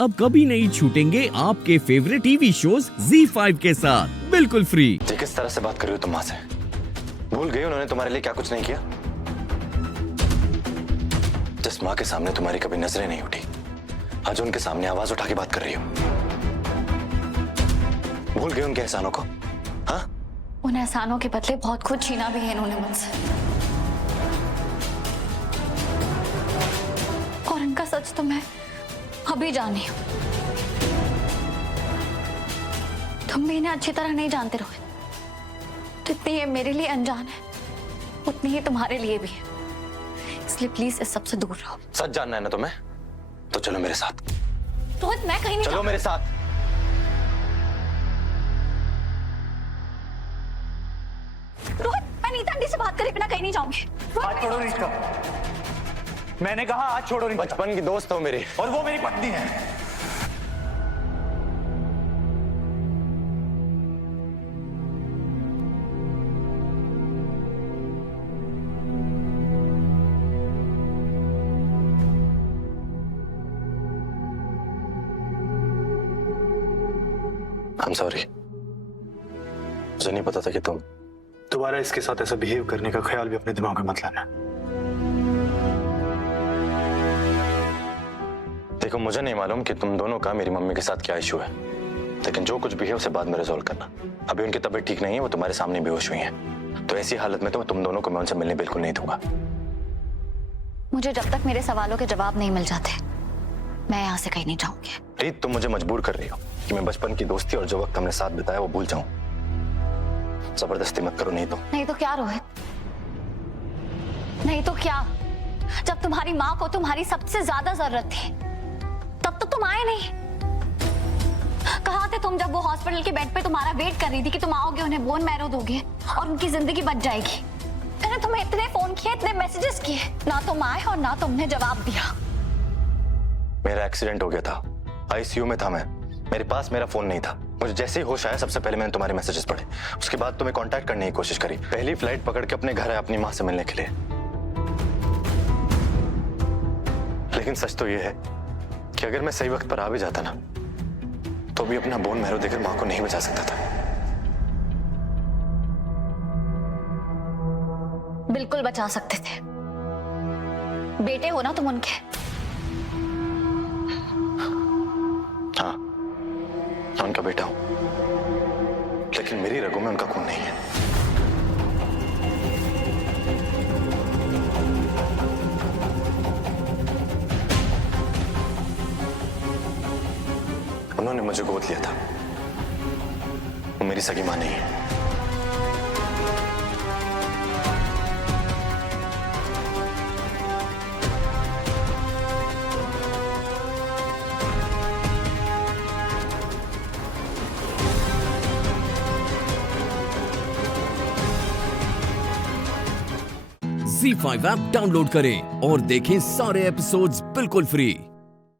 अब कभी नहीं छूटेंगे आपके फेवरेट टीवी शोज ZEE5 के साथ बिल्कुल फ्री। ये किस तरह से बात कर रही हो तुम माँ से? भूल गई उन्होंने तुम्हारे लिए क्या कुछ नहीं किया? जिस माँ के सामने तुम्हारी कभी नजरें नहीं उठी, आज उनके सामने आवाज उठा के बात कर रही हो। भूल गई उनके एहसानों को? हाँ, उन एहसानों के बदले बहुत कुछ छीना भी है इन्होंने मुझसे, और इनका सच तो मैं अभी जानी हूँ। तुम भी इन्हें अच्छी तरह नहीं जानते रोहित। जितनी ये मेरे लिए अनजान है उतनी ही तुम्हारे लिए भी है, इसलिए प्लीज इस सबसे दूर रहो। सच जानना है ना तुम्हें? तो चलो मेरे साथ। रोहित मैं कहीं नहीं चलो मेरे साथ। रोहित मैं नीता आंटी से बात करे बिना कहीं नहीं जाऊंगी। हाथ छोड़ो रीता। मैंने कहा हाथ छोड़ो रीता। बचपन की दोस्त हो मेरी, और वो मेरी पत्नी है। I'm sorry। मुझे नहीं पता था कि तुम दोबारा इसके साथ ऐसा बिहेव करने का ख्याल भी अपने दिमाग में मत लाना। देखो, मुझे नहीं मालूम कि तुम दोनों का मेरी मम्मी के साथ क्या इशू है, लेकिन जो कुछ भी है उसे बाद में रिजॉल्व करना। अभी उनकी तबीयत ठीक नहीं है, वो तुम्हारे सामने बेहोश हुई हैं। तो ऐसी हालत में तो तुम दोनों को मैं उनसे मिलने बिल्कुल नहीं दूंगा। मुझे जब तक मेरे सवालों के जवाब नहीं मिल जाते मैं यहाँ से कहीं नहीं जाऊंगी। रीत, तुम मुझे मजबूर कर रही हो कि मैं बचपन की दोस्ती और जो वक्त हमने साथ बिताया वो भूल जाऊं। जबरदस्ती मत करो, नहीं तो क्या रोहित, नहीं तो क्या? जब तुम्हारी माँ को तुम्हारी सबसे ज्यादा जरूरत थी तब तो तुम आए नहीं। कहाँ थे तुम जब वो हॉस्पिटल के बेड पे तुम्हारा वेट कर रही थी कि तुम आओगे, उन्हें बोन मैरो दोगे और उनकी जिंदगी बच जाएगी? मैंने तुम्हें इतने फोन किए, इतने मैसेजेस किए, ना तुम आए और ना तुमने जवाब दिया। मेरा एक्सीडेंट हो गया था, आईसीयू में था मैं, मेरे पास मेरा फोन नहीं था। मुझे जैसे ही होश आया सबसे पहले मैंने तुम्हारे मैसेजेस पढ़े, उसके बाद तुम्हें कांटेक्ट करने की कोशिश करी। पहली फ्लाइट पकड़ के अपने घर आया अपनी माँ से मिलने के लिए। लेकिन सच तो ये है कि अगर मैं सही वक्त पर आ भी जाता ना तो भी अपना बोन मैरो देकर माँ को नहीं बचा सकता था। बिल्कुल बचा सकते थे, बेटे हो ना तुम उनके। हाँ, मैं उनका बेटा हूं, लेकिन मेरी रगों में उनका खून नहीं है। उन्होंने मुझे गोद लिया था, वो मेरी सगी मां नहीं है। ZEE5 ऐप डाउनलोड करें और देखें सारे एपिसोड्स बिल्कुल फ्री।